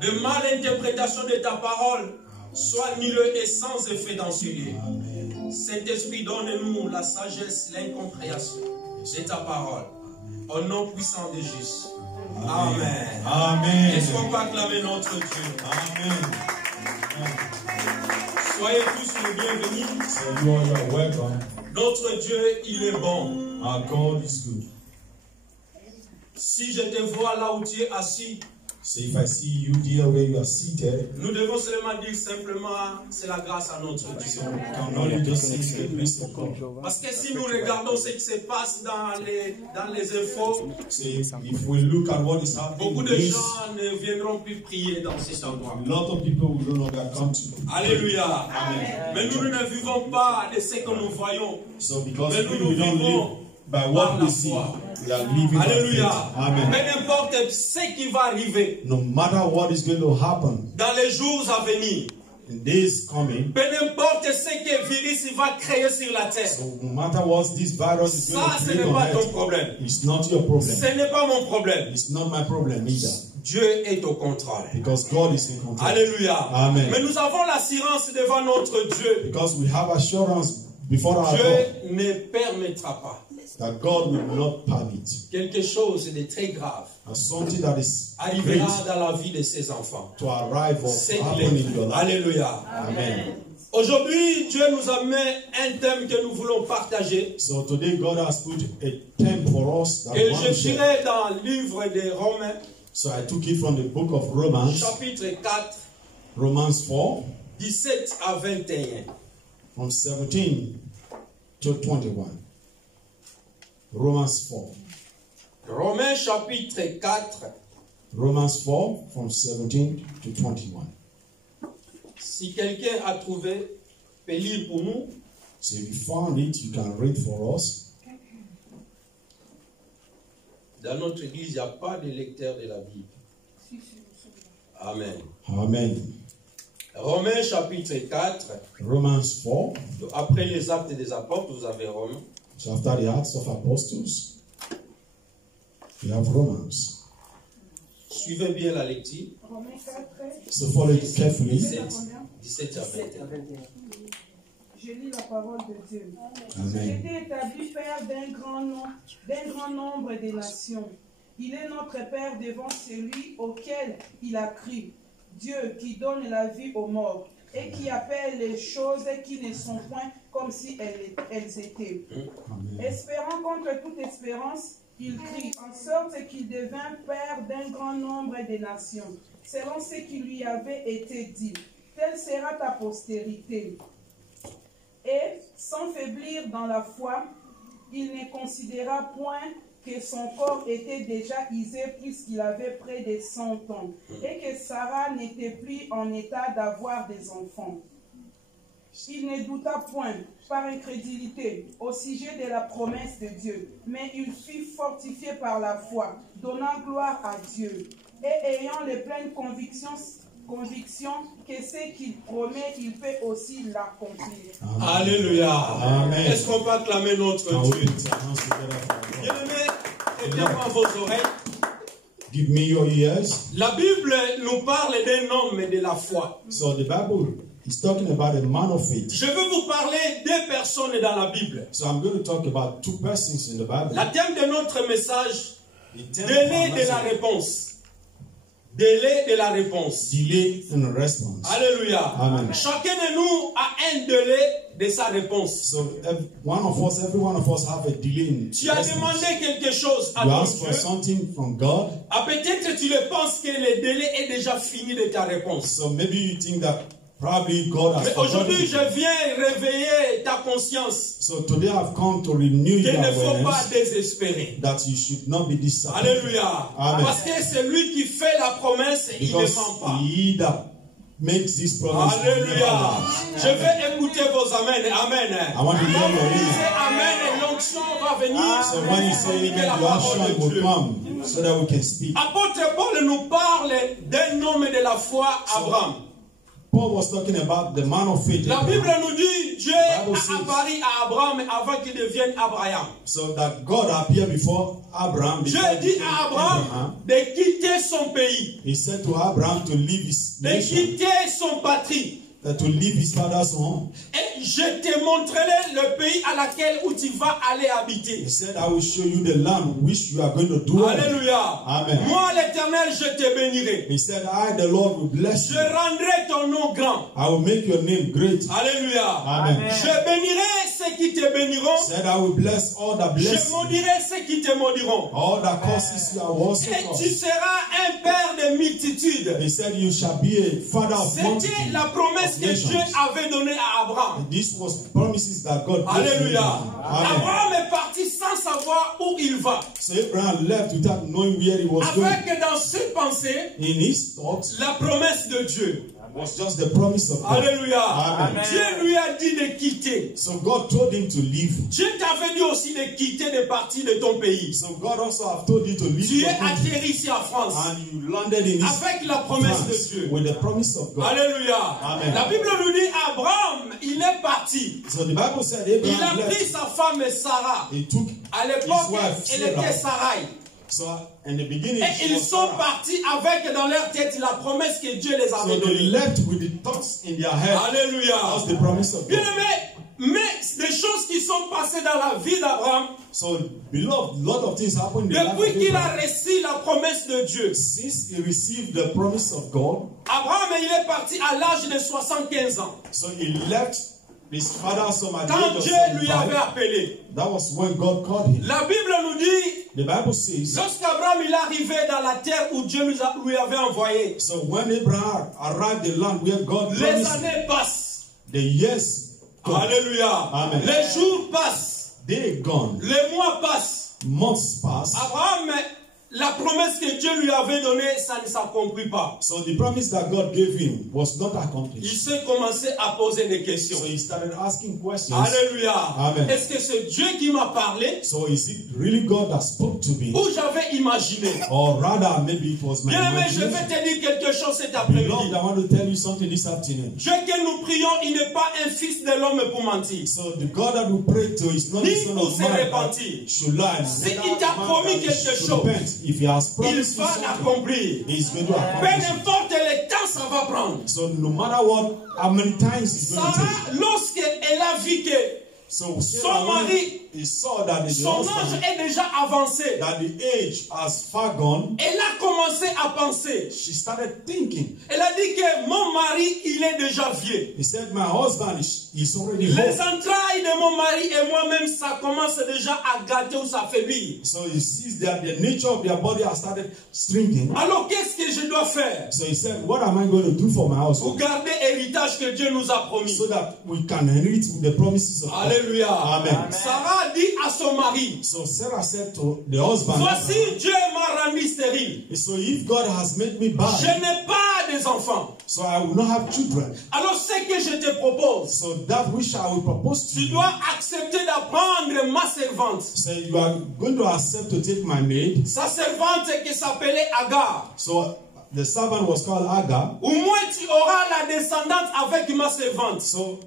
de malinterprétation de ta parole soit nuleux et sans effet dans ce lieu. Saint-Esprit, donne-nous la sagesse, l'incompréhension de ta parole. Au nom puissant de Jésus. Amen. Amen. Est-ce qu'on peut acclamer notre Dieu? Amen. Soyez tous les bienvenus. So you all are welcome. Notre Dieu, il est bon. Our God is good. Si je te vois là où tu es assis, So if I see you there where you are seated, nous devons seulement dire simplement, c'est la grâce à notre so Dieu. we can only just say the grace of God. Parce que si nous regardons ce qui se passe dans les infos, So if we look at what is happening, beaucoup de gens ne viendront plus prier dans cet endroit. a lot of people will no longer come to. Alléluia. Amen. Mais nous ne vivons pas de ce que nous voyons. So because Mais we nous don't vivons live by par what la we see, foi. we are living by Alléluia. faith. Amen. Mais n'importe ce qui va arriver No matter what is going to happen dans les jours à venir, in days coming, peu importe ce que le virus va créer sur la terre, so no matter what this virus is going ça to ce create n'est on pas ton earth, problème. it's not your problem. Ce n'est pas mon problème. It's not my problem either. Dieu est au contrôle. Because God is in control. Alléluia. Amen. Mais nous avons l'assurance devant notre Dieu. Because we have assurance before our God Dieu ne permettra pas that God will not permit quelque chose de très grave and something that is great arrivera dans la vie de ses enfants. to arrive or C'est to happen in your clair. life. Alléluia. Amen. Aujourd'hui, Dieu nous a mis un thème que nous voulons partager. So today God has put a theme for us that Et we want je to share. dirais dans le livre de Romains, So I took it from the book of Romans, chapitre 4, Romans 4, 17 à 21. from 17 to 21. Romans 4. Romains chapitre 4. Romans 4, from 17 to 21. Si quelqu'un a trouvé, peut lire pour nous. So if you found it, you can read for us. Dans notre église, il n'y a pas de lecteur de la Bible. Amen. Amen. Romains chapitre 4. Romans 4. Après les actes des apôtres, vous avez Romains. So after the Acts of Apostles, we have Romans. Suivez bien la lecture. So follow it carefully. 17 à 21. Je lis la parole de Dieu. Amen. J'étais établi père d'un grand nombre de nations. Il est notre Père devant celui auquel il a cru. Dieu qui donne la vie aux morts et qui appelle les choses qui ne sont point comme si elles étaient. Amen. Espérant contre toute espérance, il crie, en sorte qu'il devint père d'un grand nombre de nations, selon ce qui lui avait été dit. Telle sera ta postérité. Et, sans faiblir dans la foi, il ne considéra point que son corps était déjà usé puisqu'il avait près de 100 ans, et que Sarah n'était plus en état d'avoir des enfants. Il ne douta point, par incrédulité, au sujet de la promesse de Dieu, mais il fut fortifié par la foi, donnant gloire à Dieu, et ayant les pleines convictions que ce qu'il promet, il peut aussi l'accomplir. Alléluia. Amen. Est-ce qu'on peut acclamer notre Can we Dieu? put our hands together for our God? Bien-aimés, prêtez-moi vos oreilles. Give me your ears. La Bible nous parle d'un homme de la foi. So the Bible is talking about a man of faith. Je veux vous parler deux personnes dans la Bible. So I'm going to talk about two persons in the Bible. Le thème de notre message, The theme of délai our de la message, réponse. Délai de la réponse. delay in response. Alléluia. Amen. Chacun de nous a un délai de sa réponse. So every one of us have a delay in Tu as response. demandé quelque chose à You ton ask for Dieu. something from God. Ah, peut-être tu le penses que le délai est déjà fini de ta réponse. So maybe you think that probably God has Mais forgotten aujourd'hui, you. je viens réveiller ta conscience So today I've come to renew qu'il your ne faut pas awareness désespérer. that you should not be disappointed. Alléluia. Amen. Parce que celui qui fait la promesse, il ne Because ment pas. he that makes this promise will never Alléluia. lie. Je vais écouter vos amens. Amen. I want to hear Quand your vous disiez amen. amen, l'onction va venir. So when you say Communiquer amen, la the parole action de will Dieu. come so that we can speak. Apôtre Paul nous parle d'un homme de la foi, Abraham. Paul was talking about the man of faith. La Bible nous dit Dieu a Bible says- apparu à Abraham avant qu'il devienne Abraham. So that God appeared before Abraham. Dieu before he dit became à Abraham Abraham. de quitter son pays, He said to Abraham to leave his de nation, quitter son patrie. to leave his father's home. Et je te montrerai le pays à laquelle où tu vas aller habiter. He said, I will show you the land which you are going to dwell. Alléluia. Amen. Moi, l'Éternel, je te bénirai. He said, I, the Lord, will bless Je you. rendrai ton nom grand. I will make your name great. Alléluia. Amen. Je bénirai ceux qui te béniront. He said, I will bless all that bless Je you. maudirai ceux qui te maudiront. All that curses you, I will also Et tu curse. seras un père de multitudes. He said, you shall be a father of C'était multitude. la promesse of que nations. Dieu avait donnée à Abraham. This was promises that God gave to Alléluia. him. Amen. Abraham est parti sans savoir où il va. So Abraham left without knowing where he was going. Avec dans ses pensées, In his thoughts la promesse de Dieu. was just the promise of God. Alléluia. Amen. Dieu lui a dit de quitter. So God told him to leave. Dieu t'avait dit aussi de quitter des parties de ton pays. So God also have told you to leave Tu your es country. atterri ici en France And you landed in his avec la promesse de France Dieu. with the promise of God. Alléluia. Amen. La Bible nous dit Abraham, il est parti. So the Bible said Il Abraham a pris left. sa femme Sarah. He took À l'époque, his wife, elle était Sarah. Sarai. So in the beginning, Et she ils was sont Sarah. partis avec dans leur tête la promesse que Dieu les So avait they donnée. left with the thoughts in their head. Alléluia. That's the promise of Bien God. aimé, mais des choses qui sont passées dans la vie d'Abraham, So beloved, a lot of things happened in the life depuis of qu'il a Abraham. reçu la promesse de Dieu. Since he received the promise of God, Abraham, il est parti à l'âge de 75 ans. so he left his father's home at the Quand age of Dieu lui avait 75. appelé. That was when God called him. La Bible nous dit, The Bible says, lorsqu'Abraham il est arrivé dans la terre où Dieu lui avait envoyé, so when Abraham arrived in the land where God les promised, années passent. the years gone, Alléluia. Amen. Les jours passent. they gone, Les mois passent. months passed. Abraham, la promesse que Dieu lui avait donnée, ça ne s'accomplit pas. So the promise that God gave him was not Il accomplished. s'est commencé à poser des questions. So he started asking questions. Alléluia. Amen. Est-ce que c'est Dieu qui m'a parlé So is it really God that spoke to me? ou j'avais imaginé? Or rather, maybe it was my Bien aimé, je vais imagination. te dire quelque chose cet Beloved, après-midi. I want to tell you something this afternoon. Dieu que nous prions, il n'est pas un fils de l'homme pour mentir. So the God that we pray to is not the Ni son pour of se man repentir. that should lie. Si Neither il t'a man promis that quelque should chose, repent. If he has Il promised you va something, l'accomplir. he's going to Peu accomplish it. importe le temps, ça va prendre. So no matter what, how many times it's going to Sarah, take. lorsqu'elle a vu que So son Sarah, when mari, he saw that the son âge husband, est déjà avancé, that the age has far gone, elle a commencé à penser. she started thinking. Elle a dit que mon mari, il est déjà vieux. He said, my husband is already Les old. entrailles de mon mari et moi-même, ça commence déjà à gâter ou s'affaiblir. So he sees that the nature of their body has started shrinking. Alors, qu'est-ce que je dois faire So he said, what am I going to do for my pour household? garder l'héritage que Dieu nous a promis? So that we can inherit the promises of God. Alléluia. Amen. Sarah dit à son mari, So Sarah said to the husband, voici Dieu m'a rendu stérile. so if God has made me Je barren, n'ai pas des enfants. so I will not have children. Alors ce que je te propose, So that which I will propose to tu you, dois accepter d'apprendre ma servante. so you are going to accept to take my maid. Sa servante qui s'appelait Agar. So the servant was called Agar. Au moins tu auras la descendante avec ma servante. So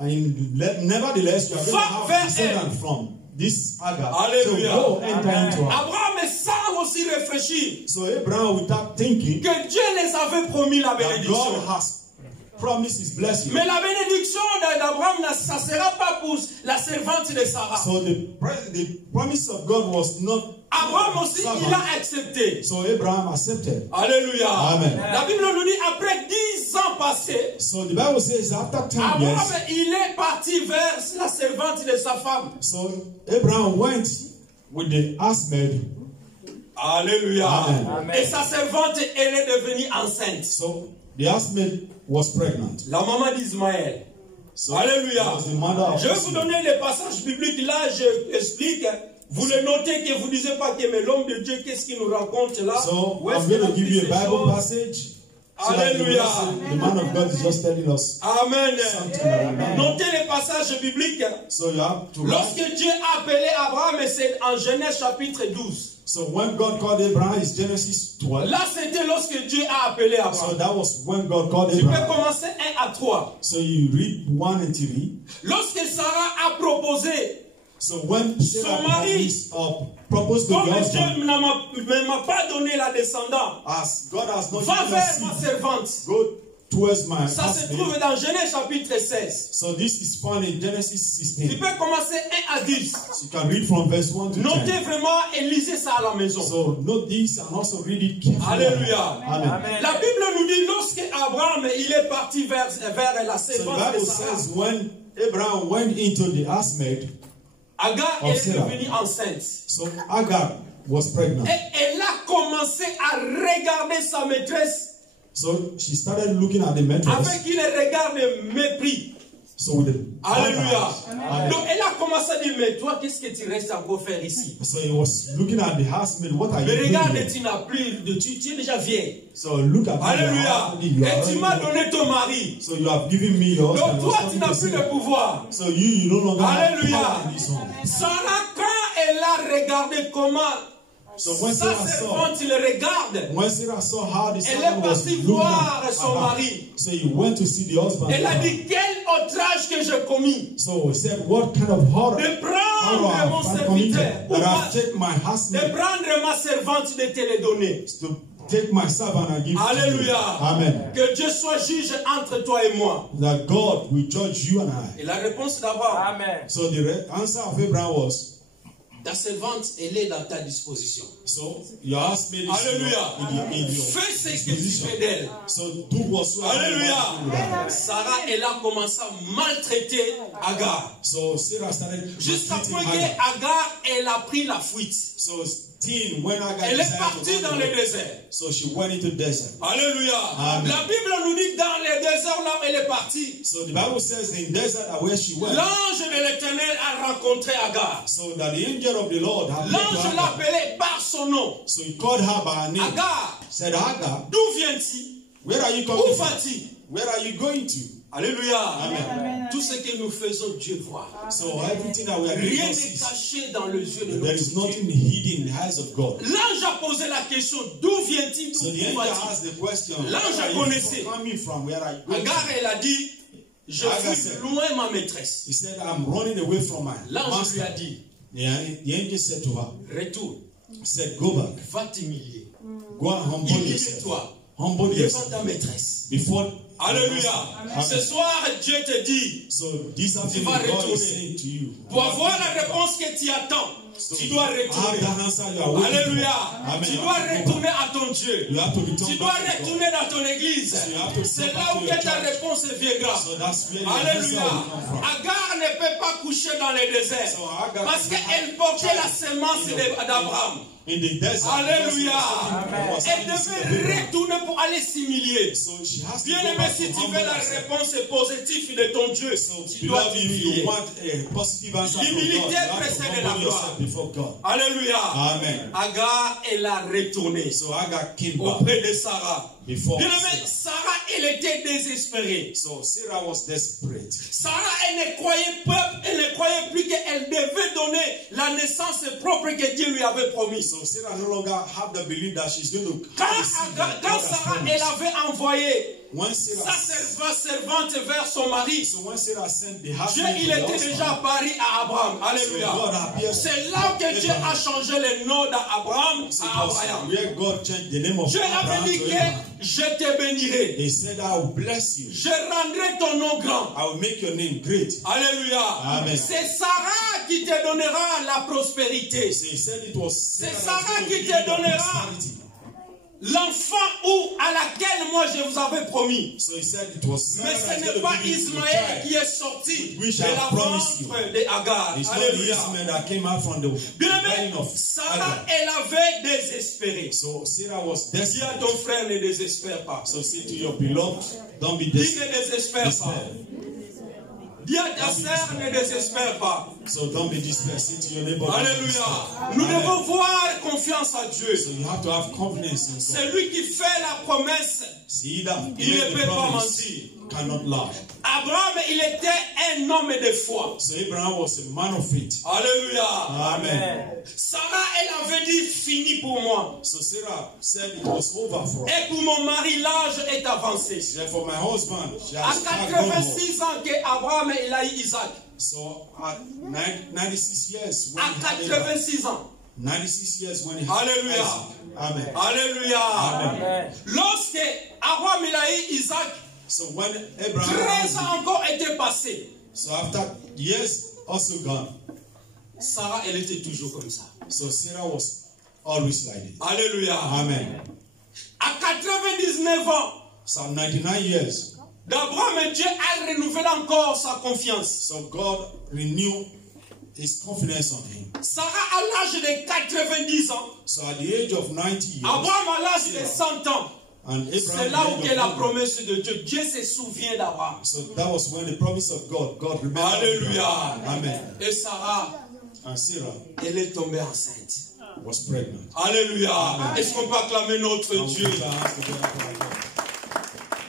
nevertheless, you are going to have a descendant from this Agar. Hallelujah. So go enter into her. Abraham sans aussi réfléchir So Abraham, without thinking, que Dieu les avait promis la that bénédiction. God has promised his blessing. Mais la bénédiction d'Abraham, ça ne sera pas pour la servante de Sarah. So the promise of God was not Abraham aussi, servant. il a accepté. So Abraham accepted. Alléluia. Amen. La Bible nous dit, après 10 ans passés, So the Bible says after 10 Abraham, years, il est parti vers la servante de sa femme. so Abraham went with the housemaid. Alléluia. Amen. Et sa servante, elle est devenue enceinte. So the housemaid was pregnant. La maman d'Ismaël. So Alléluia. it was the mother of Je vais vous Ismael. donner les passages bibliques. Là, je explique. Vous le notez que vous ne disiez pas que mais l'homme de Dieu, qu'est-ce qu'il nous raconte là? So Où est-ce I'm qu'il going a to give pris you a ces Bible choses? passage. So that you will Alléluia. not say, the man of God is just telling us Amen. something that we don't know. Notez les passages bibliques. So you have to Lorsque write. Dieu a appelé Abraham, et c'est en Genèse chapitre 12. So when God called Abraham, it's Genesis 12. Là, c'était lorsque Dieu a appelé So Abraham. that was when God called Tu peux Abraham. commencer 1 à 3. So you read 1 and 3. Lorsque Sarah a proposé, So when Sarah Son mari, proposed to comme the Dieu husband, ne m'a pas donné la descendance, as God has not va given vers us ma seed, servante. go towards my Ça se husband. trouve dans Genèse chapitre 16. So this is found in Genesis Tu 16. peux commencer 1 à 10. So you can read from verse 1 to 10. Notez vraiment et lisez ça à la maison. So note this and also read it carefully. Alléluia. Amen. La Bible nous dit lorsque Abraham il est parti vers la So the servante de Bible Sarah, says when Abraham went into the housemaid, Agar elle est Sarah. devenue enceinte. so Agar was pregnant. Et elle a commencé à regarder sa maîtresse So she started looking at the mattress. avec une regard de mépris. So with the Alléluia. Amen. Donc elle a commencé à dire, mais toi, qu'est-ce que tu restes encore faire ici? So he was looking at the housemaid. What are you Mais doing regarde, here? tu n'as plus de tu es déjà vieille. So look at Alléluia. you. Et tu m'as donné ton mari. So you have given me your Donc husband. toi, tu n'as plus de pouvoir. So you no longer have Alléluia. power in this home. Sarah, quand elle a regardé comment So when sa Sarah saw, servante il regarde, when Sarah saw how the elle est servant was partie looking voir at son her, mari. so he went to see the husband. Elle a dit, quel outrage que j'ai commis So he said, what kind of horror de prendre mon have I committed serviteur, ou that ma- I've taken my de husband prendre ma servante de te le donner. to take my servant and give it to you. Alléluia. Amen. Que Dieu soit juge entre toi et moi. That God will judge you and I. Et la réponse d'abord, So the answer of Abraham was, ta servante, elle est dans ta disposition. so your husband is Alléluia. in your Fais ce que tu disposition. fais d'elle. So do whatsoever you Alléluia. want to do with her. Sarah, elle a commencé à maltraiter Agar. So Sarah started Jusqu'à maltreating point que Hagar. Agar, elle a pris la fuite. So still when Hagar Elle est decided partie to dans run le away, désert. so she went into the desert. Alléluia. Amen. La Bible nous dit dans le désert là où elle est partie, So the Bible says in desert where she went, l'ange de l'Éternel a rencontré Agar. so that the angel of the Lord had met to L'ange Hagar. l'appelait par son nom. So he called her by her name. Agar, Said, Hagar, d'où viens-tu? where are you Où coming from? vas-tu? Where are you going to? Alléluia. Amen. Tout ce que nous faisons, Dieu voit. So everything that we are doing, Rien God n'est sees. caché dans les yeux de There is notre nothing Dieu. hidden in the eyes of God. L'ange a posé la question, d'où viens-tu? So the D'où angel vas-tu? asked the question, L'ange where are connaissait. you coming from? Where are you going Agar, to? elle a dit, je Agar fuis said- loin ma maîtresse. He said, I'm running away from my L'ange lui a master. dit, The angel said to her, retourne, said, go back. va t'humilier. Go and humble yourself. Humilie-toi Humble devant yourself ta maîtresse. before. Alléluia. Amen. Ce soir, Dieu te dit, So this afternoon, vas God retourner. is saying to you, pour avoir la réponse que tu attends, tu dois have retourner. the answer you are waiting for. Alléluia. Amen. Tu You dois have to go retourner back. à ton Dieu. You have to return Tu dois back to God. retourner dans ton église. You have to C'est come là back où to que your ta church. réponse viendra. So that's where your answer Alléluia. will come from. Agar ne peut pas coucher dans le désert. So Hagar Parce cannot qu'elle have portait la child semence d'Abraham. in the desert. Alléluia. Was Elle devait retourner pour aller s'humilier. So she has to Bien go aimé, back si to tu humble veux la herself. réponse positive de ton Dieu, So, tu dois beloved, if t'humilier. you want a positive answer from God, L'humilité you have to précède la humble gloire. yourself before God. Alléluia. Amen. Agar, elle a retourné So Hagar came back auprès de Sarah. before Bien aimé, Sarah. Sarah, elle était désespérée. So Sarah was desperate. Sarah, elle ne croyait plus qu'elle devait donner la naissance propre que Dieu lui avait promis. So Sarah no longer had the belief that she's going to Quand, have a seed that quand God has Sarah, promised. elle avait envoyé When sa Sarah, servante vers son mari, so when Sarah sent the Dieu, husband il to the était husband, déjà apparu à Abraham. so Alléluia. God appeared C'est là que Dieu a changé le nom d'Abraham So à it was Abraham. where God changed the name of Dieu Abraham avait dit to que Abraham. je te bénirai. He said, I will bless you. Je rendrai ton nom grand. I will make your name great. Alléluia. Amen. C'est Sarah qui te donnera la prospérité. So he said it was Sarah that's going to qui give te you the donnera. prosperity. L'enfant à laquelle moi je vous avais promis. So he said it was Mais Sarah ce that's n'est going pas to give you the Ismaël child. qui est sorti Which de I la promised you. ventre d'Agar. It's not the Alléluia. Ismael that came out from the Bien belly aimé, of Sarah, Hagar. elle avait désespéré. So Sarah was Dis à desperate. ton frère, ne désespère pas. So say to your beloved, don't be Dis desperate. ne désespère pas. Despair. Dis à ta sœur, ne désespère pas. So don't be despair. Say to your neighbor, don't be Alléluia. despair. Nous Amen. devons voir confiance à Dieu. So you have to have confidence in God. Celui qui fait la promesse, See that il ne make peut the pas promise mentir. cannot lie. Abraham, il était un homme de foi. So Abraham was a man of faith. Alléluia. Amen. Sarah, elle avait dit, fini pour moi. So Sarah said it was over for her. Et pour mon mari, l'âge est avancé. She said, for my husband, she À has gone home. 86 ans qu'Abraham, il a eu Isaac. So at 96 years, when À he had Abraham, 86 ans. 96 years when he had Alléluia. Isaac. Amen. Alléluia. Amen. Lorsque Abraham, il a eu Isaac, So when Abraham 13 ans had, encore étaient passés. so after years also gone, Sarah, elle était toujours comme ça. so Sarah was always like this. Alléluia. Amen. À 99 ans, So 99 years, d'Abraham, Dieu a renouvelé encore sa confiance. so God renewed his confidence on him. Sarah, à l'âge de 90 ans, So at the age of 90 years, Abraham à l'âge de 100 ans, and c'est Abraham, là où at the est age la of 100, promesse de Dieu. Dieu se souvient d'Abraham. so that was when the promise of God remembered. Alléluia. Amen. Et Sarah, And Sarah elle est tombée enceinte. was pregnant. Alléluia. Est-ce qu'on peut acclamer notre And we Dieu? put our hands together for our God.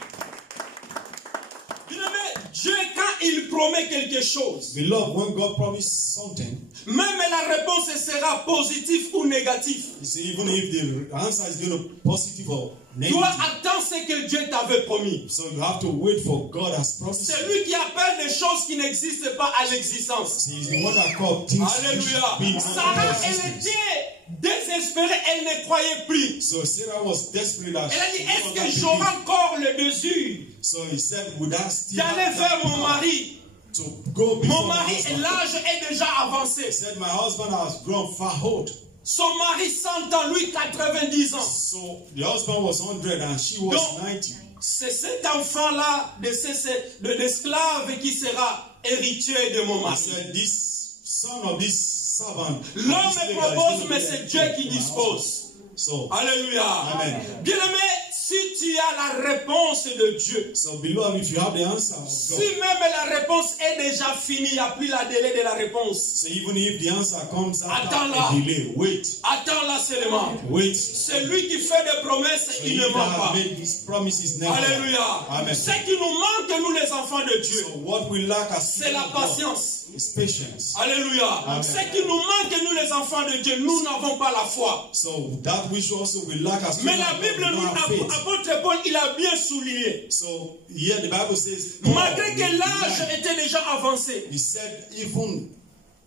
Bien-aimé, Dieu, quand il promet quelque chose, Beloved, when God promised something, même la réponse sera positive ou négative. you see, even if the answer is going to be positive or Tu negative, dois attendre ce que Dieu t'avait promis. so you have to wait for God has promised. C'est lui qui appelle des choses qui n'existent pas à l'existence. He is the one that called things Alléluia. being Sarah, elle était désespérée, elle ne croyait plus. So Sarah was desperate. That Elle a dit, she est-ce could que not j'aurai believe. encore le désir So he said, would I still d'aller have vers that mon power mari? to go before Mon my mari, husband? l'âge est déjà avancé. He said, my husband has grown far old. Son mari 100 ans, lui 90 ans. So the husband was 100 and she was Donc, 90. c'est cet enfant-là de l'esclave qui sera héritier de mon He mari. said, this son of this servant. L'homme this slave propose, that mais is c'est going to Dieu be qui my dispose. husband. So, Alléluia. Amen. Bien-aimé, si tu as la réponse de Dieu, so beloved, if you have the answer of si God, même la réponse est déjà finie, il n'y a plus la délai de la réponse. so even if the answer comes after Attends-la. a delay, wait. Attends-là seulement. Wait. C'est lui qui fait des promesses, So il he ne ment that pas. made his promises never. Alléluia. Amen. Ce qui nous manque, nous les enfants de Dieu, So what we lack as c'est la people of God patience. is patience. Alléluia. Amen. Ce qui nous manque, nous les enfants de Dieu, nous n'avons pas la foi. So that which also we lack as Mais people la of God, Bible, we don't have faith. apôtre Paul, il a bien souligné. So here the Bible says, Malgré que Paul, l'âge était déjà avancé. he said even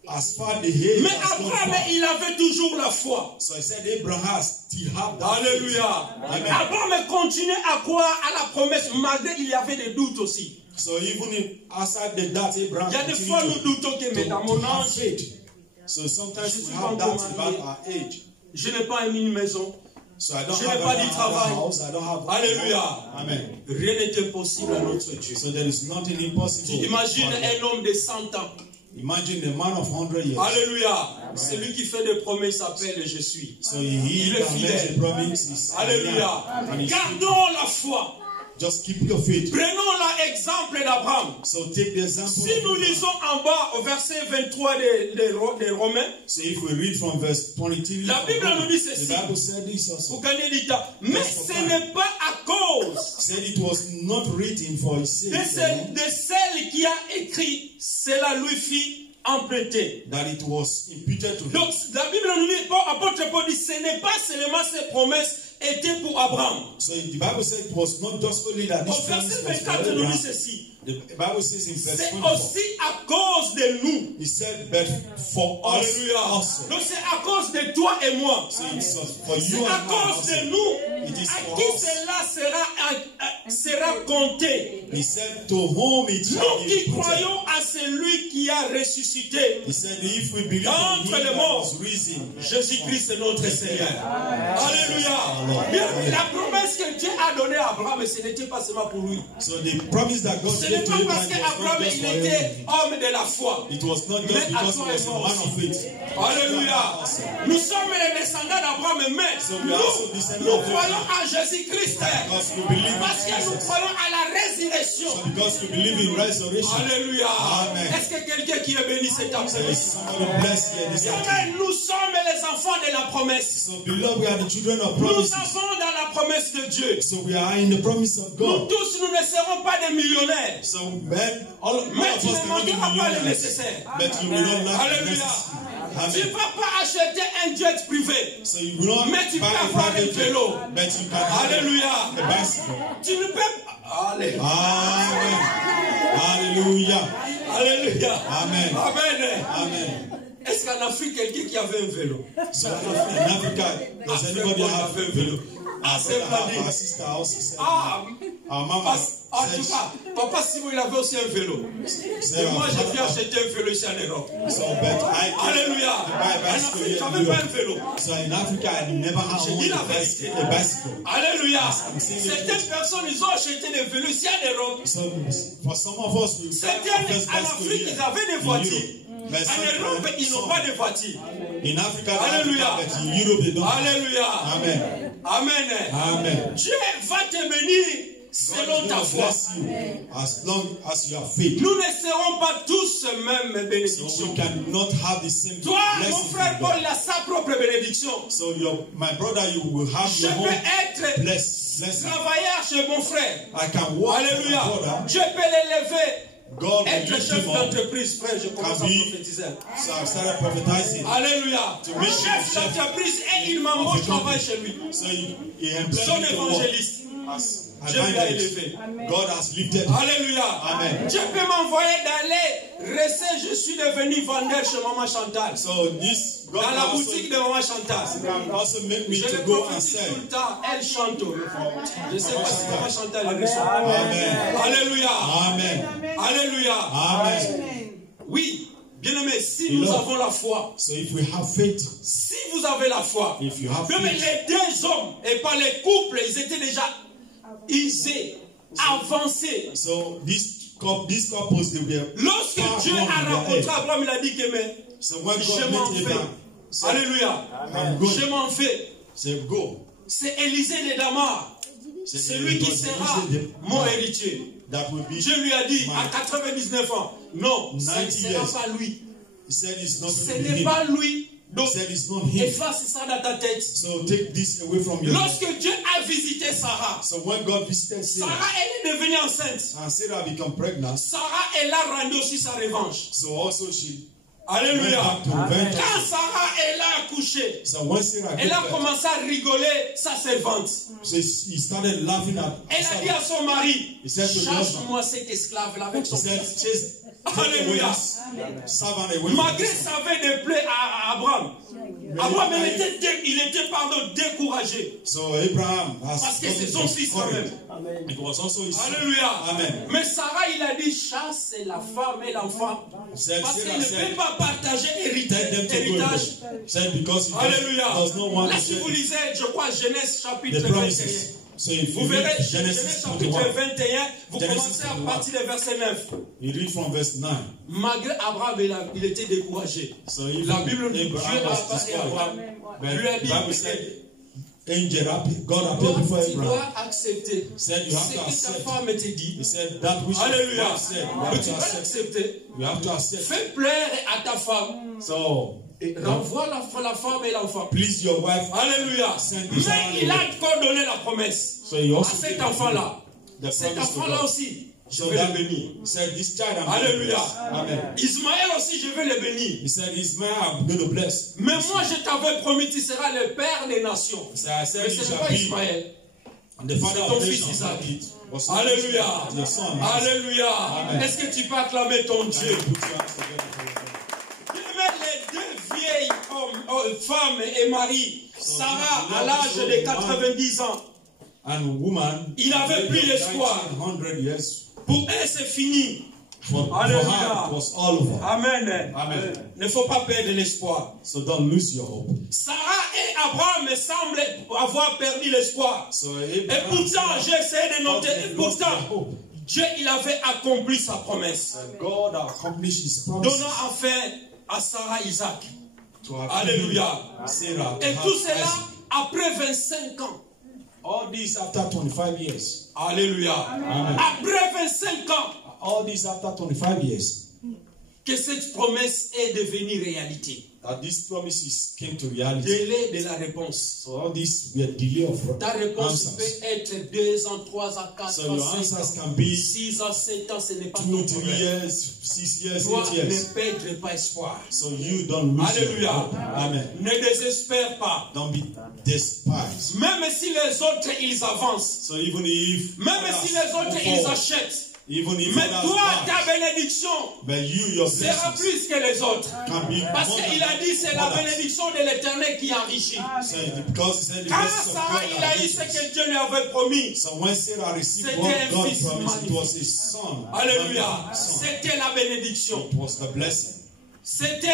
as far the age Mais has gone Abraham, far. il avait toujours la foi. So he said Abraham still have that Alléluia. faith. Amen. Abraham continuait à croire à la promesse, malgré qu'il y avait des doutes aussi. So even if outside that Abraham Il y a des fois, nous continued doutons que, to mais dans mon have âge, faith. So sometimes Je we suis have pas that encore marié. about our age. je n'ai pas une maison. So I don't Je n'ai have pas another du travail. house. I don't have. Alléluia. Amen. Rien n'est impossible à notre Dieu. So there is nothing Tu impossible. imagines for God. un homme de 100 ans. Imagine the man of 100 years. Alléluia. Celui qui fait des promesses s'appelle Je suis. So he Il est that makes fidèle. the promises. Alléluia. And he's Gardons la foi. just keep your faith. Prenons l'exemple d'Abraham. So take the example. Si of nous Abraham. lisons en bas au verset 23 des Romains, So if we read from verse 23, La Bible nous dit ceci. the Bible said this also. pour gagner du temps. Mais ce n'est pas à cause Said it was not written for his sake de celle qui a écrit, cela lui fit emprunter. that it was imputed to him. Donc la Bible nous dit, apôtre Paul dit, ce n'est pas seulement ces promesses étaient pour Abraham. So the Bible said it was not just only that Au this promise verset was for 24 nous dit Abraham. ceci. The Bible says in verse C'est 24, aussi à cause de nous. he said, but for us Alléluia. also. Donc c'est à cause de toi et moi. So it's for you C'est and à I cause also. de nous It is à for qui us. cela sera compté. He said, to whom it shall Nous be qui imputed. croyons à celui qui a ressuscité He said, if we believe in D'entre him les that morts, was risen, Jésus-Christ est notre Seigneur. Alléluia. Bien, la promesse que Dieu a donnée à Abraham, ce n'était pas seulement pour lui. so the promise that God Ce gave n'est to pas Abraham parce was not qu'Abraham just il for était him. homme de la foi. It was not Mais just à because toi he et was a moi man of aussi. faith. Alléluia. Nous sommes les descendants d'Abraham, mais So we are also nous descendants of croyons Abraham. à Jésus-Christ. Because we believe in Parce que nous Jesus. croyons à la résurrection. So because we believe in resurrection. Alléluia. Amen. Est-ce que quelqu'un qui est béni cet There après-midi? is somebody blessed here this afternoon. Nous sommes les enfants de la promesse. So beloved, we are the children of Nous promises. avons dans la promesse de Dieu. So we are in the promise of Nous God. tous, nous ne serons pas des millionnaires. So men, all of Mais us tu ne cannot be manqueras pas le millionaires. nécessaire. But you will not lack the Alléluia. necessary. Tu ne Amen. vas pas acheter un jet privé. So you will not Mais tu buy peux a avoir un private jet, vélo. but you can have Alléluia. a bicycle. Tu ne peux pas. Allez. Amen. Hallelujah. Alléluia. Amen. Amen. Amen. Est-ce qu'en Afrique, quelqu'un qui avait un vélo? So in Africa, does anybody have a vélo? Ah, Our c'est brother, pas our sister also said, Ah, our mama en tout said, cas, papa Simon, il avait aussi un vélo. said Et our moi, j'ai pu father, acheter un vélo ici en Europe. so but I Alléluia. buy a En bicycle Afrique, here j'avais in pas un Europe. vélo. So in Africa, I never had J'ai dit la a vérité. bicycle. Alléluia. I'm saying the Certaines truth. personnes, ils ont acheté des vélos ici en Europe. So for some of us, we Certaines, en Afrique, ils avaient des voitures. But En Europe, ils n'ont pas de voitures. in Africa, Alléluia. but in Europe, they don't. Alléluia. Amen. Amen. Amen. Dieu va te bénir selon God ta will foi. bless you as long as you have faith. Nous ne serons pas tous mêmes So bénédictions. we cannot have the same Toi, mon blessing frère from Paul, God. il a sa propre bénédiction. So my brother, you will have Je your peux own être blessing. travailleur chez mon frère. I can walk with my Alléluia. brother. Je peux l'élever. God will Être lift chef him up. d'entreprise, frère, je commence à Can be- prophétiser. So I started prophesying. Alléluia. To make Chef him chef d'entreprise et il m'embauche, of the travaille company. chez lui. So he employed Son me to work évangéliste. as Dieu lui a evangelist. élevé. God has lifted him. Alléluia. Amen. Dieu peut m'envoyer d'aller rester. Je suis devenu vendeur chez Maman Chantal. So this God Dans can la also, boutique de Maman Chantal. can also make me Je to le go and prophétise sell. tout le temps. Elle chante. Je ne sais pas si Maman Chantal le reçoit. Amen. Alléluia. Amen. Alléluia. Amen. Amen. Oui, bien aimé, si nous avons la foi, So if we have faith, si vous avez la foi, if you have bien aimé, faith, les deux hommes et pas les couples, ils étaient déjà usés, avancés. so these couples, they were Lorsque far Dieu along a in their rencontré head. Abraham, il a dit que mais So when je God m'en met vais. Abraham, said, Alléluia. I'm going. Je m'en vais. Say, go. C'est Élisée de Damar. Said, C'est lui qui "God, sera this is mon the- héritier. That will be. Dieu lui a dit my-" à 99 ans, non, ce ne 90 sera years. pas lui. He said it's not Ce going to be n'est him. pas lui. Donc, He said it's not him. efface ça dans ta tête. So take this away from your life. Lorsque Dieu a visité Sarah, So when God visited Sarah, Sarah, elle est devenue enceinte. and Sarah became pregnant, Sarah, elle a rendu aussi sa revanche. so also she Alléluia. went back to revenge. Quand Sarah, elle a accouché, So when Sarah elle a gave birth, commencé à rigoler sa servante. so he started laughing at Elle a dit à son mari, He said to the change-moi cet esclave-là avec He son said, fils. chase, take away Alléluia. this servant away from Malgré this. ça avait des plaies à Abraham. Abraham, il était découragé. So Abraham has Parce que c'est son fils quand même. It was also his son. Alléluia. Amen. Mais Sarah, il a dit, chasse la femme et l'enfant. Said, Parce Sarah qu'il ne said, peut pas partager tell them to go héritage. away. Said because he Alléluia. does not want Là, to si vous share lisez, je crois, Genèse chapitre the 21. promises. So if Vous you verrez, read Genèse Genesis chapitre 21, 21, vous Genesis commencez à 21. partir du verset 9. you read from verse 9. Malgré Abraham, il était découragé. So even La Bible dit, Dieu Abraham a was parlé à discouraged. Abraham. But Lui a the dit, Bible said, God appeared before tu Abraham. dois accepter Said you ce have to que ta accept. femme te dit. He said that which Alléluia. God said. You Mais have tu to dois accept. l'accepter. You have to accept. Fais plaire à ta femme. So Renvoie la femme et l'enfant. please your wife. Alléluia. Send Mais this il a away. encore donné la promesse So he à also cet gave enfant-là. the Cet promise to enfant-là God. aussi, je So vais that le bénir. he said, this child I'm Alléluia. going to bless. Amen. Ismaël aussi, je vais le bénir. He said, Ismael, I'm going to bless. Mais moi, je t'avais promis, tu seras le père des nations. So I Mais said, ce it n'est shall pas be. Ismaël. And the father C'est of ton nations, fils Isaac. it was not Alléluia. your son. Alléluia. Amen. Est-ce que tu peux acclamer ton Can Dieu? you put your hands together for your God? Les deux vieilles femmes et Marie, Sarah à l'âge de 90 ans, And woman, Il avait plus l'espoir. 100 years. pour elle c'est fini. For Alléluia. her, it was all over. Amen. Amen. Ne faut pas perdre l'espoir. So don't lose your hope. Sarah et Abraham semblent avoir perdu l'espoir. So Et Abraham pourtant, j'ai essayé de noter, et lost pourtant, their hope. Dieu, il avait accompli sa promesse, God accomplished his promise donnant enfin à Sarah Isaac. to have Alléluia. given Sarah to Et have tout cela Isaac. après 25 ans. All this after 25 years. Alléluia. Amen. Après 25 ans, All this after 25 years. que cette promesse est devenue réalité. That these promises came to reality. Délai de la réponse. So all this were delay of Ta réponse answers. peut être 2 ans, 3 ans, 4 So ans, your 5 answers ans, can be 6 ans, 7 ans, ce n'est pas 2, ton 3 problème. years, 6 years, Toi, 8 ne years. perdre pas espoir. So you don't lose your Alléluia. hope. Amen. Ne désespère pas. Don't be despised. Même si les autres, ils avancent. So even if Même si les autres, ils fall, achètent. even if Mais others toi, buy, ta bénédiction but you, your sera blessings plus que les autres. can be Parce more qu'il than a dit, c'est la others. bénédiction de l'Éternel qui enrichit. So because he said the Quand blessings of Sarah, God il a are eu ce riches. que Dieu lui avait promis. So when Sarah received C'était what un God fils promised, it was magnifique. his son. Alléluia. Son. C'était la bénédiction. It was the blessing. C'était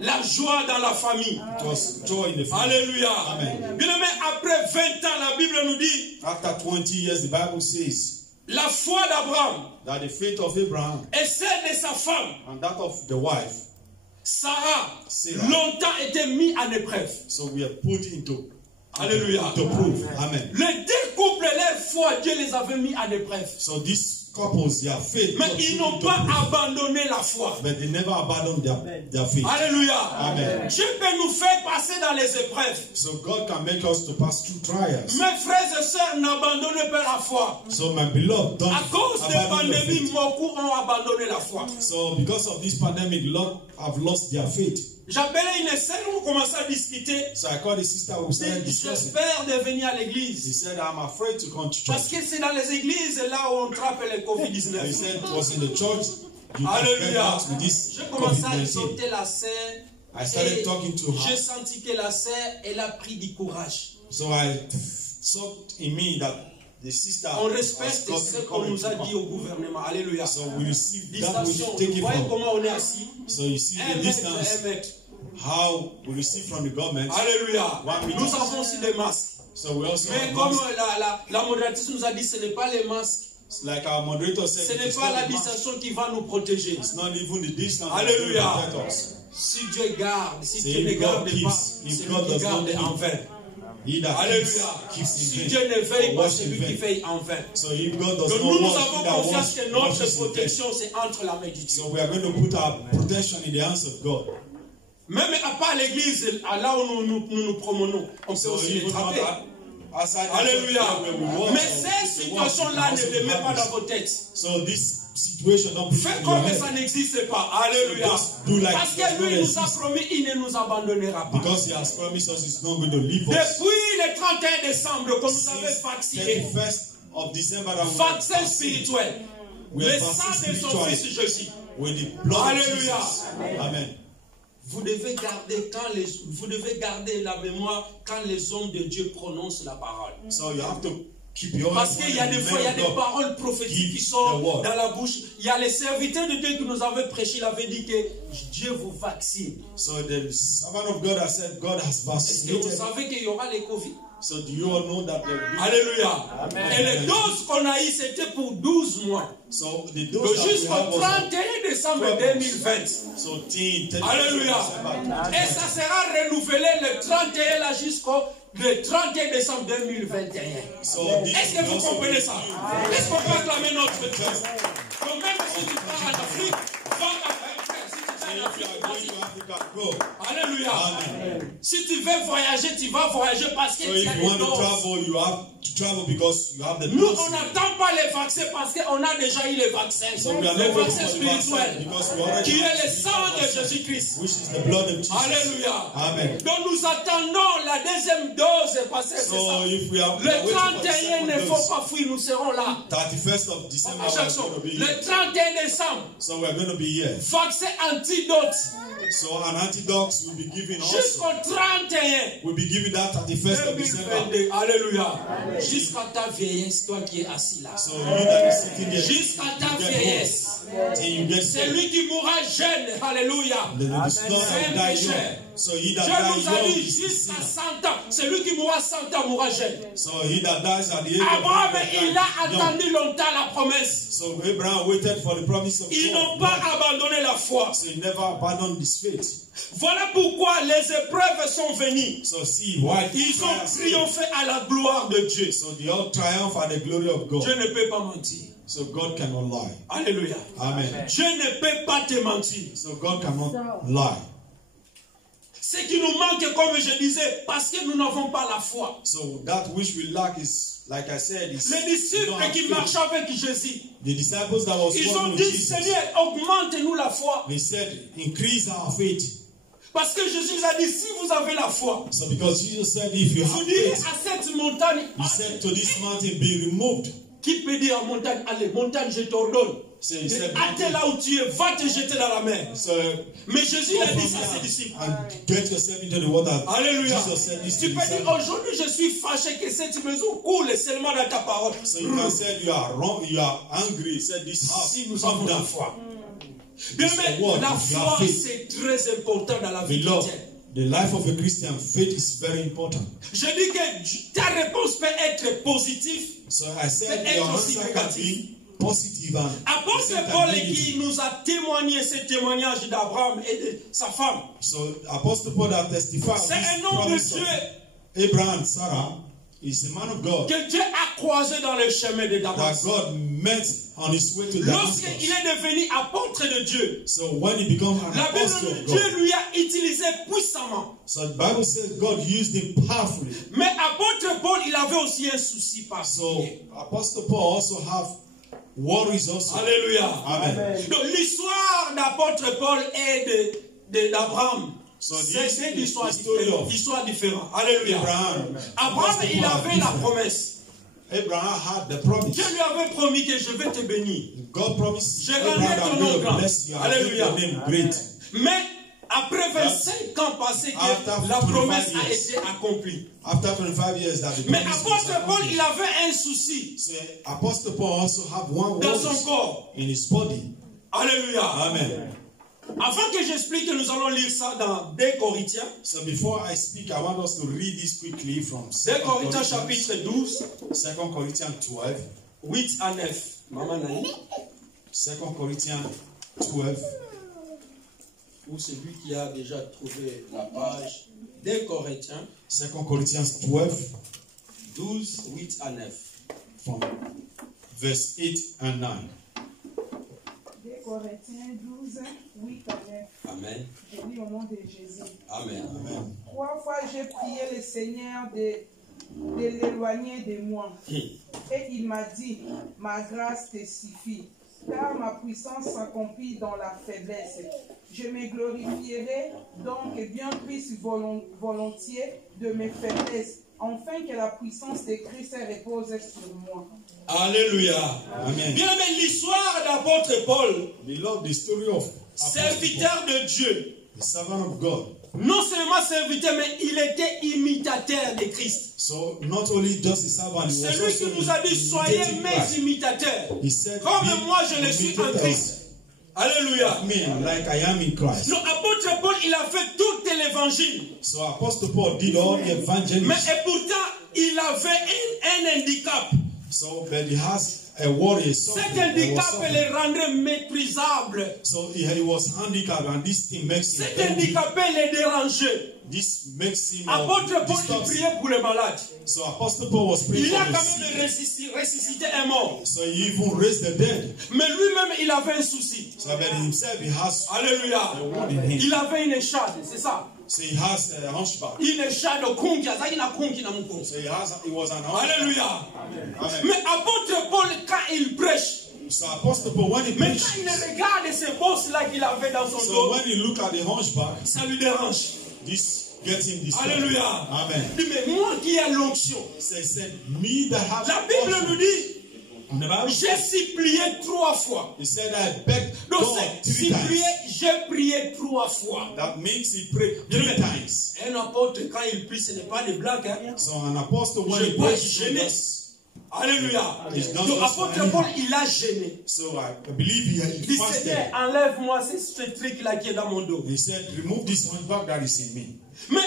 la joie dans la famille. It was joy in the family. Alléluia. Amen. Bien aimé, après 20 ans, la Bible nous dit, After 20 years, the Bible says la foi d'Abraham that the faith of Abraham et celle de sa femme, and that of the wife, Sarah, Sarah, longtemps été mis en épreuve. so we are put into Alléluia. proof. Amen. Les deux couples, leur foi, Dieu les avait mis en épreuve. So these couples, their faith, Mais God ils put n'ont into pas proof. abandonné la foi. But they never abandoned their faith. Alléluia. Amen. Dieu peut nous faire passer dans les épreuves. So God can make us to pass through trials. Mes frères et sœurs, n'abandonnez pas la foi. So my beloved, don't À cause de abandon your pandémie, faith. beaucoup ont abandonné la foi. So because of this pandemic, a lot have lost their faith. J'appelais une sœur, on commençait à discuter. So I called the sister who started discussing. J'espère de venir à He l'église. said, I'm afraid to come to Parce church. que c'est dans les églises là où on trappe le He Covid-19. said it was in the church. You can get Alléluia. out with this Je commençais à COVID-19. exhorter la sœur. I started Et talking to j'ai her. senti que la sœur, elle a pris du courage. So I saw in me that the sister On has respecte got ce the qu'on courage nous a to dit come. au gouvernement. Alléluia. So we receive that, we Distanciation. take Vous it voyez from. comment on est assis? So you see the 1 distance, mètre, 1 mètre. how we receive from the government. Alléluia. 1 meter. Nous avons aussi des masques. So we also Mais have comme masks. la modératrice nous a dit, ce n'est pas les masques, Like our moderator said, ce n'est it's pas not la the mask. distanciation qui va nous protéger. It's not even the distance Alléluia. that will protect us. Si Dieu garde, si C'est Dieu ne if garde God keeps, pas, if c'est God lui qui does garde not keep. en vain. He that Alléluia. keeps in Si vain. Dieu ne veille or pas, watch c'est in lui qui vain. veille en vain. So if God does Donc not nous watch, avons he that confiance que notre watches in vain. protection, c'est entre la main de Dieu. So we are going to put our protection in the hands of God. Même à part l'église, là où nous promenons, on peut So aussi les even trapper. outside the Alléluia. church, where we walk, Mais or ces we walk, situations-là we ne also les met pas have dans vos têtes. So this situation don't put it Faites in your comme head. ça n'existe pas. Alléluia. Just do like Parce it does que lui not nous a exist. promis, il ne nous abandonnera pas. Because he has promised us he's not going to leave us. Depuis le 31 décembre, qu'on nous avait Since vacciné, 31st of December that we vaccin were vaccinated spirituel, We le are sang vaccinated de son spiritually. fils Jésus. with the blood Alléluia. of Jesus. Amen. Vous devez garder la mémoire quand les hommes de Dieu prononcent la parole. So you have to keep your Parce qu'il y a des fois, il y a des paroles prophétiques qui sortent dans la bouche. Il y a les serviteurs de Dieu qui nous avaient prêché, il avait dit que Dieu vous vaccine. So the servant of God has said God has Est-ce que vous vaccinated. savez qu'il y aura les Covid? So do you all know that there will be Alléluia. Amen. Et les doses qu'on a eues, c'était pour 12 mois. so the dose that we Jusqu'au have was 31 décembre 2020. so 30 Alléluia. Et ça sera renouvelé le 31 là jusqu'au le 31 décembre 2021. So this Est-ce que vous also comprenez ça? Est-ce qu'on peut acclamer notre Dieu? Donc même si tu pars en Afrique, va en Afrique. Si tu pars en if you are Afrique, going to Africa, go. alléluia. Amen. Si tu veux voyager, tu vas voyager parce que So tu if as you des want to doses. travel, you have to travel because you have the Nous, dose. on n'attend pas les vaccins parce qu'on a déjà eu les vaccins. So we are Les not waiting vaccins for the vaccine spirituels, because we already qui have est le the sang de vaccine, Jésus-Christ. which is the blood of Jesus. Alléluia. Amen. Donc nous attendons la deuxième dose parce que c'est So ça. if we are Le waiting for the 31 ne second faut dose, pas fuir, nous serons là. 31st of December, we are Attention, going to be le here. 31 décembre, So we are going to be here. vaccin antidote So an antidote will be given also. jusqu'au 31 We'll be given that 31st of December. 2022. Alléluia. Jusqu'à ta vieillesse, toi qui es assis là. So you that is sitting there, Jusqu'à ta you get vieillesse. home, till you get C'est saved. lui qui mourra jeune. Alléluia. Then it is not C'est un die pécheur. young. So he that Dieu dies nous a young dit is jusqu'à sinner. 100 ans. Celui qui mourra 100 ans mourra jeune. So he that dies at the age Abraham, of 100 il a young. attendu longtemps la promesse. So Abraham waited for the promise of Ils n'ont God. pas abandonné la foi. So he never abandoned his faith. Voilà pourquoi les épreuves sont venues. So see why Ils ont triomphé à la gloire de Dieu. So they all triumph at the glory of Dieu God. ne peut pas mentir. So God cannot lie. Alléluia. Amen. Dieu ne peut pas te mentir. So God cannot lie. Ce qui nous manque, comme je disais, parce que nous n'avons pas la foi. So that which we lack is, like I said, is Les we disciples don't have qui faith. marchaient avec Jésus, The disciples that was ils ont walking dit, with Jesus, Seigneur, augmente-nous la foi. they said, increase our faith. Parce que Jésus a dit, si vous avez la foi, So because Jesus said, if you vous have direz faith, à cette montagne, he said to this mountain, be removed. qui peut dire à montagne, allez, montagne, je t'ordonne. So he said, Hâte là où tu es, va te jeter dans la mer. so Mais Jésus go a dit from ça à ses here disciples. and get yourself into the water. Alléluia. Jesus said this to Tu the peux dire, disciples. aujourd'hui je suis fâché que cette maison coule seulement dans ta parole. So you can say you are wrong, you are angry. He said this house, Si nous come avons la down. foi. Bien, mais word, la you foi, have faith. c'est très important dans la vie Beloved, chrétienne. the life of a Christian, faith is very important. Je dis que ta réponse peut être positive. So I said Peut-être your aussi answer can négatif. be positive and Apôtre at the same Paul time qui negative. nous a témoigné ce témoignage d'Abraham et de sa femme. So Apostle Paul that testified C'est un this homme de promise Dieu of Abraham and Sarah is a man of God que Dieu a croisé dans le chemin de that Damas. God met on his way to Damascus. Lorsqu'il est devenu apôtre de Dieu, So when he became an la Bible apostle dit of Dieu God, lui a utilisé puissamment. so the Bible says God used him powerfully. Mais apôtre Paul, il avait aussi un souci So particulier. Apostle Paul also have worries also. Alléluia. Amen. Donc l'histoire d'apôtre Paul et d'Abraham, So c'est this une histoire is the story différente. of Histoire différente. Alléluia. Abraham. Abraham, Apostle il Paul avait are la different. promesse. Abraham had the promise. Dieu lui avait promis que je vais te bénir. God promised Je Abraham rendrai that ton nom will grand. bless you and Alléluia. make your name great. Mais après 25 ans passés, que After la promesse 25 a years. été accomplie. After 25 years that the Mais promise was apôtre Paul, accomplished. il avait un souci So Apostle Paul also have one dans worry son corps. in his body. Alléluia. Amen. Avant que j'explique, nous allons lire ça dans 2 Corinthiens. So before I speak, I want us to read this quickly from 2 Corinthiens chapitre 12, 2 Corinthians 12. 8 à 9. Maman Naï, 2 Corinthians 12. ou celui qui a déjà trouvé la page. 2 Corinthiens 2 Corinthians 12 12, 8 à 9. from verse 8 and 9. 2 Corinthiens 12, 8 à 9. Amen. Je lis au nom de Jésus. Amen. Amen. 3 fois j'ai prié le Seigneur de l'éloigner de moi. Et il m'a dit, ma grâce te suffit, car ma puissance s'accomplit dans la faiblesse. Je me glorifierai donc bien plus volontiers de mes faiblesses, afin que la puissance de Christ repose sur moi. Alléluia. Amen. Bien aimé, l'histoire d'apôtre Paul, Beloved, the story of Apostle serviteur de Dieu, Paul, the servant of God. non seulement serviteur, mais il était imitateur de Christ. So not only just a servant, he was C'est lui qui also nous a dit, soyez imitating mes Christ. imitateurs. He said, Comme "Be moi je le suis en imitators Christ. Alléluia. of me, like I am in Christ." Donc apôtre Paul, il a fait tout l'évangile. So Apostle Paul did all the Mais evangelism. et pourtant, il avait un handicap. So, but he has a worry, something. Cet that was handicap something. le rendait méprisable. So he was handicapped, and this thing makes him Cet very weak. handicapé le dérangeait. This makes him Apôtre Paul, il disturbs him. priait pour les malades. So Apostle Paul was praying Il a for quand the même sick. ressuscité un mort. So he even raised the dead. Mais lui-même, il avait un souci. So but himself, he has Alléluia. a word in him. Il avait une échade, c'est ça. So he has a hunchback. Une échade konki, azaki na konki na mukongo. So he was an hunchback. Alléluia. Amen. Mais apôtre Paul, quand il prêche, So Apostle Paul, when he mais preached, quand il regarde ces bosses-là qu'il avait dans son so dos, when he look at the hunchback, ça lui dérange. this gets him disturbed. Alléluia. Amen. Il dit, mais moi qui ai l'onction, So he said, "Me that have la Bible unction." nous dit, And the Bible j'ai supplié 3 fois. He said, "I begged Donc, God c'est 3 times." supplié, j'ai prié 3 fois. That means he prayed 3 times. Un apôtre, quand il prie, ce n'est pas des blagues. Hein? So an apostle, when Je he peux prays, gêner. Alléluia. It's not Donc, just for apôtre Paul, anything. il a gêné. So I believe he Il dit, fasted. Seigneur, enlève-moi ce truc-là qui est dans mon dos. He said, remove this hunchback that is in me. Mais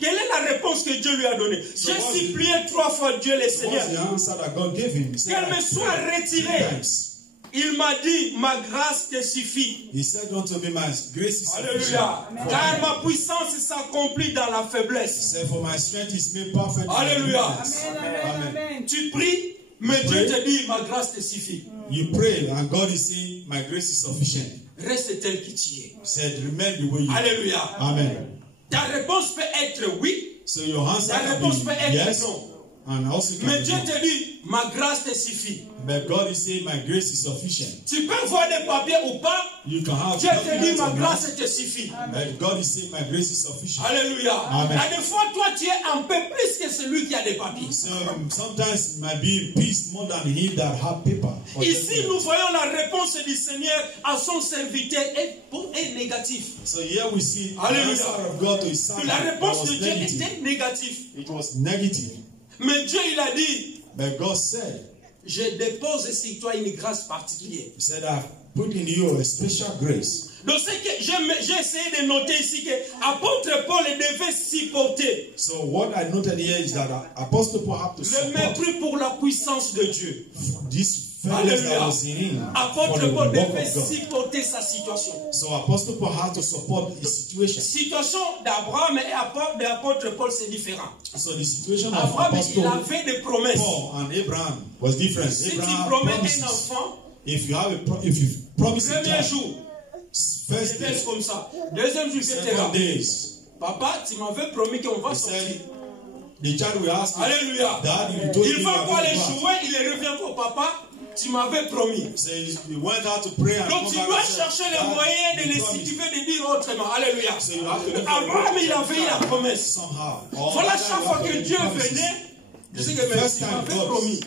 quelle est la réponse que Dieu lui a donnée? So J'ai what supplié 3 fois Dieu le So Seigneur what's the answer that God gave him? He said, qu'elle me I soit prayed retirée. 3 times. Il m'a dit, ma grâce te suffit. He said unto me, my grace is Alléluia. sufficient. Car ma puissance s'accomplit dans la He faiblesse. said, for my strength is made perfect. in Alléluia. weakness. Amen, amen. Tu pries, mais Dieu te dit, ma grâce te suffit. You pray, and God is saying, my grace is sufficient. Reste tel que tu es. He said, remain the way you are. Alléluia. Amen. Ta réponse peut être oui, So your answer ta can réponse be peut être yes, non. and also can Mais be Dieu no. te dit, ma grâce te suffit. But God is saying, my grace is sufficient. Tu peux voir des papiers ou pas, You can have Dieu te dit, documents ma or not, grâce te suffit. but God is saying, my grace is sufficient. Alléluia. Amen. Et des fois, toi, tu es un peu plus que celui qui a des papiers. So sometimes it might be peace more than he that have paper. Or Ici, document. nous voyons la réponse du Seigneur à son serviteur est négative. So here we see the Alléluia. answer of God to his servant La that réponse de was Dieu negative. était négative. It was negative. Mais Dieu, il a dit, But God said, je dépose sur toi une grâce particulière. He said, I've put in you a special grace. Donc, ce que j'ai essayé de noter ici, que l'apôtre Paul devait supporter So what I noted here is that Apostle Paul had to le support mépris pour la puissance de Dieu. this fairness that Alléluia. was in him for Apôtre the Paul work devait of God. supporter sa situation. So Apostle Paul had to support his situation. Situation d'Abraham et de l'apôtre Paul, c'est différent. So the situation of Abraham, il Apostle avait des promesses. Paul and Abraham was different. Si tu Abraham promets un promises. enfant, If you have if you promise a premier child, jour, first je laisse day, comme ça. Deuxième jour, je te second rappelle. days, Papa, tu m'avais promis qu'on va he sortir. said, the child will ask me, Alléluia. Daddy, you told me Il you va are voir going les to back. jouets, il revient pour papa. Tu m'avais promis. So he went out to pray and Donc come tu back dois and said, chercher les "Dad, moyens de you les promised." situer, de dire autrement. Alléluia. So you have to look for Abraham, the il avait la promesse. somehow. Or Voilà, rather, chaque you fois have to que get Dieu promises. venait, je sais The que même first tu time m'avais God promis.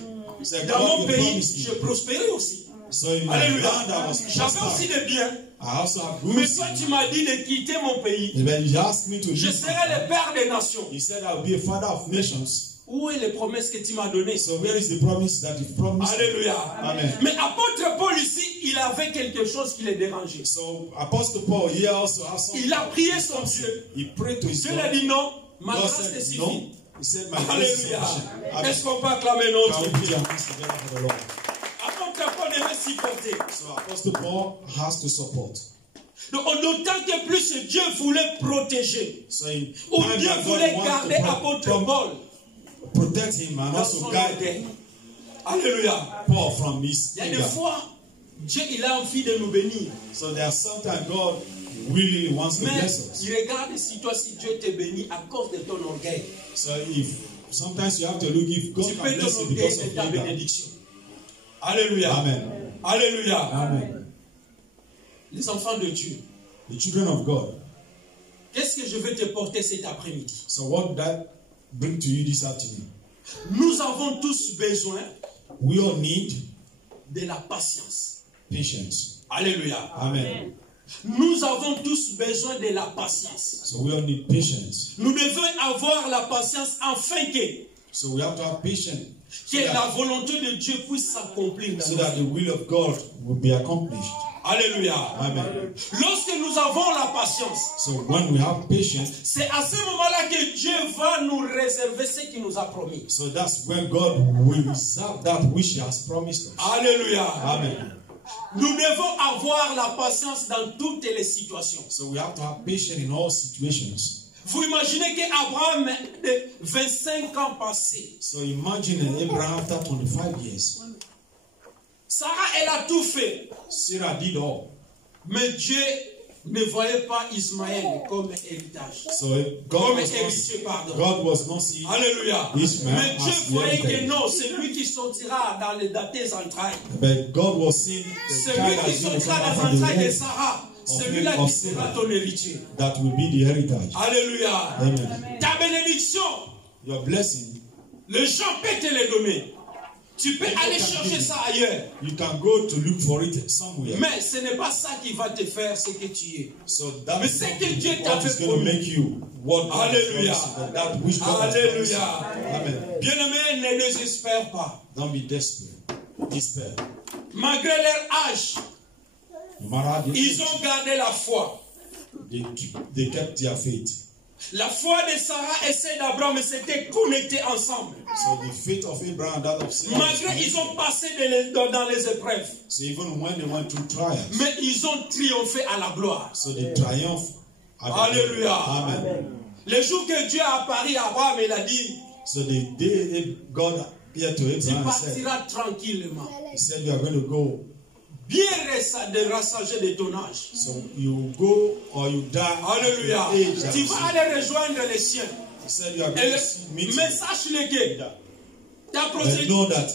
said, Dans God, mon you pays, promised je me. prospérais aussi. So in my Alléluia. land I was J'avais aussi prosperous. des biens. I also have Mais goods. toi, tu m'as dit de quitter mon pays. When he asked me to Je leave, serai le père des nations. he said, I will be a father of nations. Où est les promesses que tu m'as données? So where is the promise that you promised? Alléluia. Amen. Mais apôtre Paul ici, il avait quelque chose qui le dérangeait. So Apostle Paul here also has something. Il a prié son Dieu. He prayed to his Dieu lui a God. dit non, ma God grâce te said no. suffit. He said, my grace is Alléluia. sufficient. Amen. Est-ce qu'on peut acclamer Can notre we put Dieu? our hands together for the Lord? Apôtre Paul devait supporter. So Apostle Paul has to support. Donc, d'autant que plus Dieu voulait protéger, So in ou time Dieu that God voulait wants garder to apôtre Paul protect him and dans also son guide orgueil. Alléluia. Paul from his Il y a des anger. fois, Dieu il a envie de nous bénir. So there are sometimes God really wants to Mais bless us. il regarde si toi, si Dieu te bénit à cause de ton orgueil. So if sometimes you have to look if God Tu can peux bless ton you orgueil because et of ta anger. bénédiction. Alléluia. Amen. Alléluia. Amen. Les enfants de Dieu. The children of God. Qu'est-ce que je vais te porter cet après-midi? So what that bring to you this afternoon? Nous avons tous besoin We all need de la patience. patience. Alléluia. Amen. Nous avons tous besoin de la patience. So we all need patience. Nous devons avoir la patience afin So we have to have patience que la volonté de Dieu puisse s'accomplir dans so nos that the vies. will of God will be accomplished. Alléluia. Amen. Lorsque nous avons la patience, So when we have patience, c'est à ce moment-là que Dieu va nous réserver ce qu'il nous a promis. so that's when God will reserve that which He has promised us. Alléluia. Amen. Nous devons avoir la patience dans toutes les situations. So we have to have patience in all situations. Vous imaginez qu'Abraham, de 25 ans passés, So imagine Abraham after 25 years. Sarah, elle a tout fait. Sarah did all. Mais Dieu ne voyait pas Ismaël comme héritage. So Comme héritier, pardon. God was not seeing Alléluia. Ismael Mais Dieu as the voyait que heritage. non, c'est lui qui sortira dans tes entrailles. But God was seeing the C'est child lui that qui is going to sortira come dans out les from the entrailles de womb Sarah. of Celui-là of qui sera Sarah. ton héritier. that will be the heritage. Alléluia. Amen. Ta bénédiction, Your blessing, les gens peuvent te les donner. Tu peux aller chercher ça ailleurs. You can go to look for it somewhere. Mais ce n'est pas ça qui va te faire ce que tu es. So that Mais c'est que Dieu t'a what is fait going to promis. make you what God has Alléluia. promised, that which God has promised. Alléluia. Amen. Bien-aimés, ne désespère pas. Don't be desperate. Despair. Malgré leur âge, No matter how they ils ont gardé la foi. they kept their faith. La foi de Sarah et celle d'Abraham s'étaient connectés ensemble. So the faith of Abraham and that of Sarah. Malgré ils ont passé dans les épreuves. So even when they went through trials. Mais ils ont triomphé à la gloire. So they triumphed. Alléluia. Amen. Le jour que Dieu a apparu à Abraham, il a dit, So the day God appeared to tu Abraham, he partiras tranquillement. said, you are going to go. Bien de rassasier de ton âge. So you go or you die. Alléluia. at the age that Tu you vas see. aller rejoindre les siens. He said you are Et going to meet le message le que ta and know that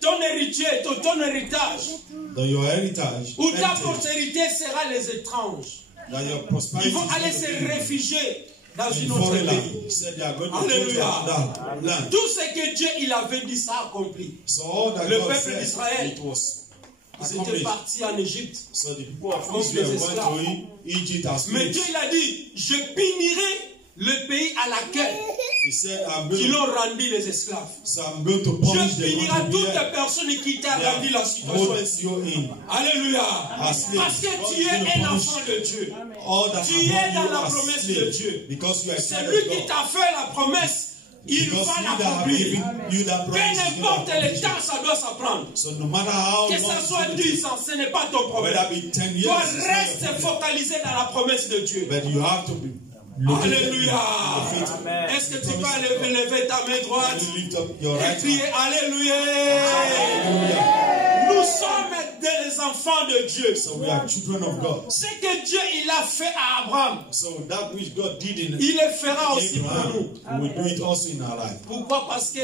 ton héritier, ton héritage, your heritage ou ta heritage, postérité sera les étranges. that your prosperity Ils vont is aller going se to be réfugier dans in une autre foreign land. pays. He said they are going to go Alléluia. to another land. Tout ce que Dieu il avait dit, ça accompli. So all that Le God peuple said, d'Israël, it was ils étaient accomplished. partis en Égypte. So the people of Comme Israel des went esclaves. to Egypt as Mais slaves. Dieu il a dit, je punirai le pays à laquelle He said, ils ont rendu les esclaves. so I'm going to punish Je the punirai country toutes where les personnes qui t'ont they rendu la have situation hold ainsi. you in. Alléluia. As slaves. Parce que God tu is es going to un punish enfant de Dieu. all that Tu have es held dans you la as promesse de slaves, Dieu. because you are a C'est child lui of qui God. t'a fait la promesse. Il Because va he that have l'accomplir. given you that Peu promise is n'importe going to le temps, ça doit s'apprendre. So no matter how Que long ça it's soit going to 10 ans, ce n'est pas ton problème. whether it be 10 years, Toi, it's not reste your problem. focalisé dans la promesse de Dieu. But you have to be looking at Alléluia. the faith. Est-ce que tu peux lever ta main droite You lift up your et right crier hand. Alléluia. Hallelujah. Nous sommes des enfants de Dieu. So we are children of God. Ce que Dieu il a fait à Abraham, So that which God did in il le fera aussi pour nous. Abraham, we do it also in our life. Pourquoi? Parce que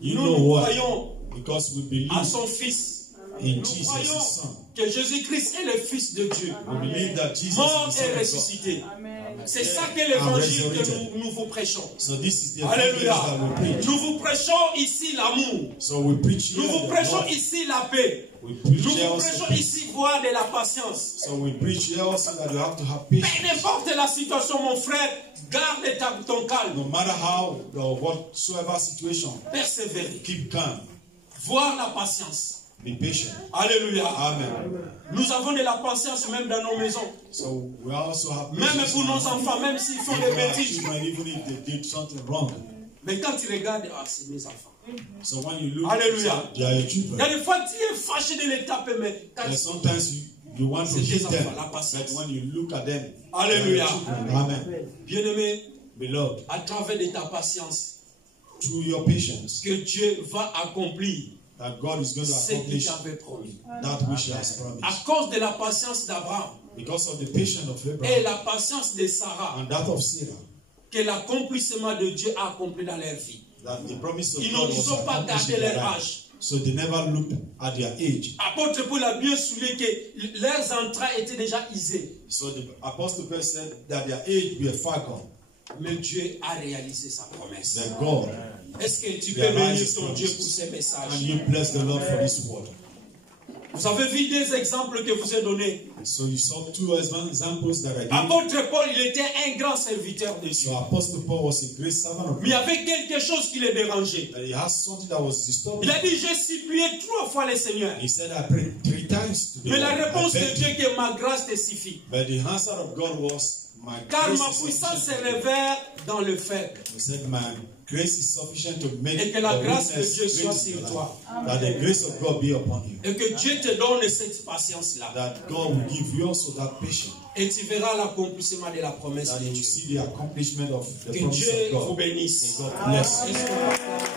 You nous, know nous why? croyons Because we believe à son Fils. in Nous Jesus, croyons His Son. que Jésus-Christ est le Fils de Dieu, We believe that Jesus mort is the Son et of God. ressuscité. Amen. C'est ça que l'évangile que resurrected. nous vous prêchons. So this is the Alléluia. evangelist that we preach. Nous vous prêchons ici l'amour. So we preach Nous here vous the prêchons love. ici la paix. We preach Nous here vous also prêchons peace. ici voir de la patience. So we preach here also that you have to have Peu patience. n'importe la situation, mon frère, garde ton calme. No matter how or whatsoever situation, Persévérer. keep calm. Voir la patience. Be patient. Alléluia. Amen. Nous avons de la patience même dans nos maisons. So we also have Même patience pour in nos our life. enfants, même s'ils font Even des our bêtises. children, even if they did something wrong. Mais quand tu regardes, ah, c'est mes enfants. So when you look, Alléluia. they are your Il y children. a des fois, tu es fâché de les taper, mais quand And sometimes you want to C'est hit tes them, enfants, la patience. but when you look at them, Alléluia. they are your children. Amen. bien-aimé, Beloved, à travers de ta patience, through your patience, que Dieu va accomplir that God is going to ce qu'il accomplish t'avait promis. that which He has À promised. cause de la patience d'Abraham Because of the patience of et Abraham la patience de Sarah, and that of Sarah, que l'accomplissement de Dieu a accompli dans leur vie. that the promise of Ils God n'ont was pas accomplished gardé in their leur life. âge. So they never looked at their age. Apôtre Paul a bien souligné que leurs entrailles étaient déjà usées. So the Apostle Paul said that their age were far gone. Mais Dieu a réalisé sa promesse. That God, Est-ce que tu peux Their bénir lives ton promised. Dieu pour ces and messages? you bless the Lord for this word. Vous avez vu des exemples que vous ai donnés. So you saw two examples that I gave. Apôtre Paul, il était un grand serviteur de Dieu. So Apostle Paul was a great servant of Mais il y God. avait quelque chose qui le dérangeait. And he has something that was disturbing. Il a dit, j'ai supplié 3 fois le Seigneur. He said, I prayed 3 times to the Mais la Lord. I réponse de begged Dieu him. est que ma grâce te suffit. But the answer of God was, my Car grace ma is puissance se sufficient. révèle dans le faible. He said, my grace is sufficient to make Et que la the grâce de weakness Dieu soit great sur in your toi. life. That the grace of God be upon you. Et que Dieu te donne cette patience-là. That God will give you also that patience. Et tu verras l'accomplissement de la promesse That de you Dieu. see the accomplishment of the Que promise Dieu of vous God. bénisse. God bless you. Est-ce que-